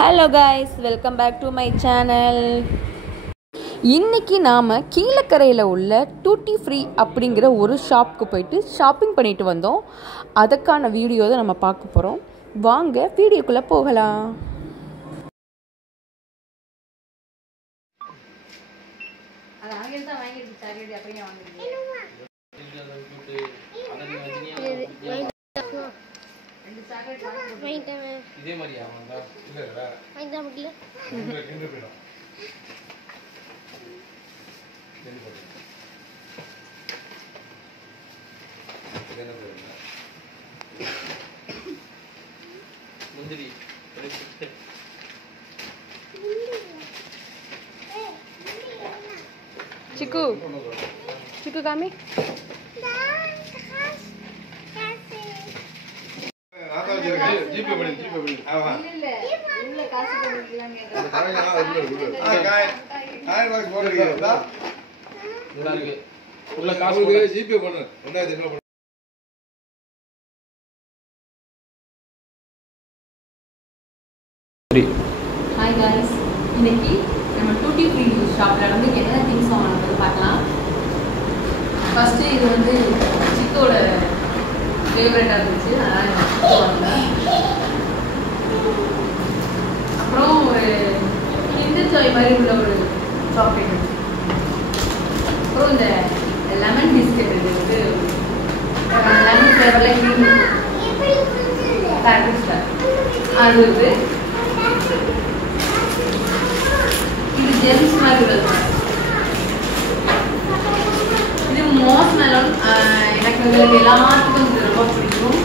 Hello guys, welcome back to my channel. இன்றைக்கி நாம் கீழக்கரையில் உள்ள டூட்டி ஃப்ரீ அப்படிங்கிற ஒரு ஷாப்புக்கு போயிட்டு ஷாப்பிங் பண்ணிட்டு வந்தோம். அதுக்கான வீடியோ தான் நம்ம பார்க்க போகிறோம். வாங்க வீடியோக்குள்ளே போகலாம். இதே மாதிரியா வந்தா இல்ல வாங்கிட முடியல ரெண்டு பேரும் முந்திரி சிக்கு சிக்கு காமி ஜிபே பண்ணி ஆமா இல்ல உள்ள காசு கொடுக்கலாம் கேக்குறேன் உள்ள காசு ஜிபே பண்ணு 2000 ரூபாய். ஹாய் காய்ஸ், இன்னைக்கு நம்ம டூட்டி ஃப்ரீ ஷாப்பில் வந்து என்ன திங்ஸ் வாங்கினது பார்க்கலாம். ஃபஸ்ட்டு இது வந்து சிக்கோட ஃபேவரட்டாக இருந்துச்சு, அதனால் சிக்கோ வாங்கினேன். அப்புறம் ஒரு கிண்டர் ஜாய் மாதிரி உள்ள ஒரு சாக்லேட் இருந்துச்சு. அப்புறம் இந்த லெமன் பிஸ்கெட் வந்து லெமன் ஃப்ளேவரில் க்ரீம் அது இருக்குது. இது ஜெம்ஸ் மாதிரி உள்ளது. இது மோஸ் மெலன். எனக்கு எல்லாத்துக்கும் இது ரொம்ப பிடிக்கும்.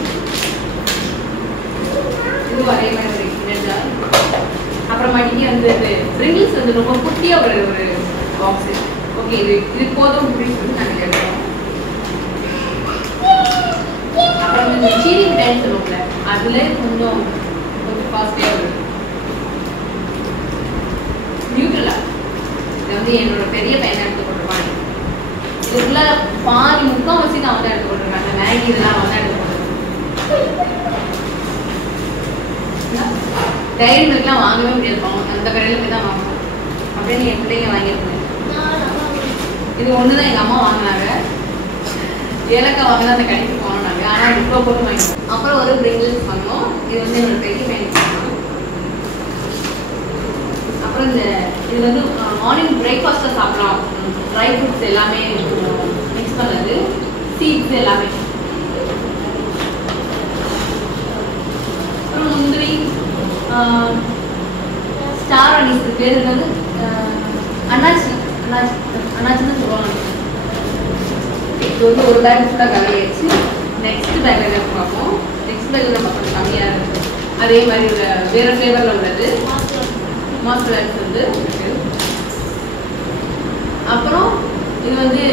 இது அதே மாதிரி ஒரு கிண்டர். அப்புறமாட்டிக்கு வந்து ப்ரிங்கிள்ஸ் வந்து ரொம்ப குட்டியாக ஒரு பாக்ஸு. ஓகே, இது போதும் அப்படின்னு சொல்லி நாங்கள் எடுக்கிறோம். அப்புறம் இந்த சீனி மிட்டாய்னு சொல்லுவோம்ல, அதில் கொஞ்சம் காஸ்ட்லியாக இருக்குது. நியூட்ரலா இது வந்து என்னோட பெரிய பையனை எடுத்து போட்டுருவாங்க. இதுக்குள்ள பாதி முக்கால்வாசி நான் வந்து எடுத்து போட்டுருக்காங்க. மேகி இதெல்லாம் வந்து எடுத்து போட்டுருக்கேன். டைரி மில்க்லாம் வாங்கவே முடியாது, அந்த கடையில் போய் தான் வாங்கணும் அப்படின்னு என் பிள்ளைங்க வாங்கியிருக்கேன். இது ஒன்று தான் எங்கள் அம்மா வாங்கினாங்க. ஏலக்காய் வாங்கினா அந்த கடைக்கு வாங்கினாங்க, ஆனால் இவ்வளோ போட்டு வாங்கினோம். அப்புறம் ஒரு பிரிங்கிள்ஸ் வாங்கினோம். இது வந்து என்னோட பெரிய பையனுக்கு வாங்கினோம். அப்புறம் இது வந்து மார்னிங் பிரேக்ஃபாஸ்ட்டில் சாப்பிடலாம். ட்ரை ஃப்ரூட்ஸ் எல்லாமே மிக்ஸ் பண்ணது, சீட்ஸ் எல்லாமே. அப்புறம் முந்திரி, ஸ்டார் அனீஸ் பேர் வந்து அண்ணாச்சின்னு சொல்லுவாங்க. இது வந்து ஒரு பேக் ஃபுல்லாக கலையாச்சு. நெக்ஸ்ட் பேக்கில் என்ன பார்ப்போம். நெக்ஸ்ட் பேக்கில் நம்ம கொஞ்சம் கம்மியாக இருக்குது. அதே மாதிரி உள்ள வேறு ஃப்ளேவரில் உள்ளது மாஸ்டர்ஸ் வந்து இருக்குது. அப்புறம் இது வந்து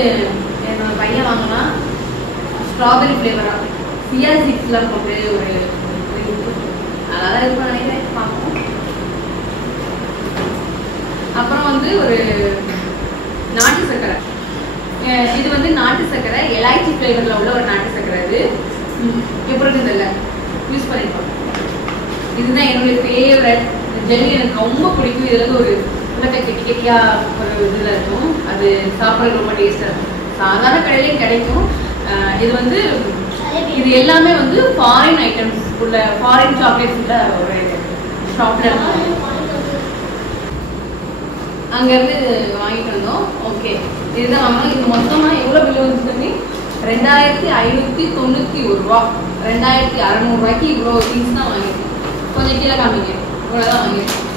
என்னோட பையன் வாங்கினா ஸ்ட்ராபெரி ஃப்ளேவராக சியா சீட்ஸ்லாம் போட்டு ஒரு அதெல்லாம் இருக்கும் நினைக்கிறேன், பார்ப்போம். அப்புறம் வந்து ஒரு நாட்டு சர்க்கரை. இது வந்து நாட்டு சர்க்கரை, எலாய்ச்சி ஃப்ளேவரில் உள்ள ஒரு நாட்டு சர்க்கரை. இது எப்படி இருக்குதில்ல, யூஸ் பண்ணிருக்கோம். இதுதான் என்னுடைய ஃபேவரட் ஜெல்லி. எனக்கு ரொம்ப பிடிக்கும். இதில் வந்து ஒரு உலக கெட்டி கெட்டியாக ஒரு இதில் இருக்கும். அது சாப்பிட்றது ரொம்ப டேஸ்ட்டாக இருக்கும். சாதாரண கடையிலையும் கிடைக்கும். இது வந்து இது எல்லாமே வந்து ஃபாரின் ஐட்டம்ஸ் உள்ள, ஃபாரின் சாக்லேட்ஸ் உள்ள ஒரு ஷாப்பில் இருக்கும். அங்கேருந்து வாங்கிட்டு வந்தோம். ஓகே, இதுதான் வாங்கணும். இது மொத்தமாக எவ்வளோ பில்லு வந்துச்சு? 2591 ரூபா. 2600 ரூபாய்க்கு இவ்வளோ திங்ஸ் தான் வாங்கியிருக்கோம். கொஞ்சம் கீழே காமிங்க. இவ்வளோதான் வாங்கியிருக்கோம்.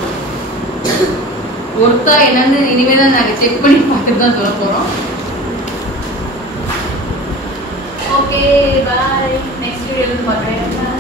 ஒருத்தா என்னன்னு இனிமேல் தான் நாங்கள் செக் பண்ணி பார்த்துட்டு தான் சொல்ல போகிறோம். ஓகே, பாய். நெக்ஸ்ட் வீடியோவில் பார்க்குறேன்.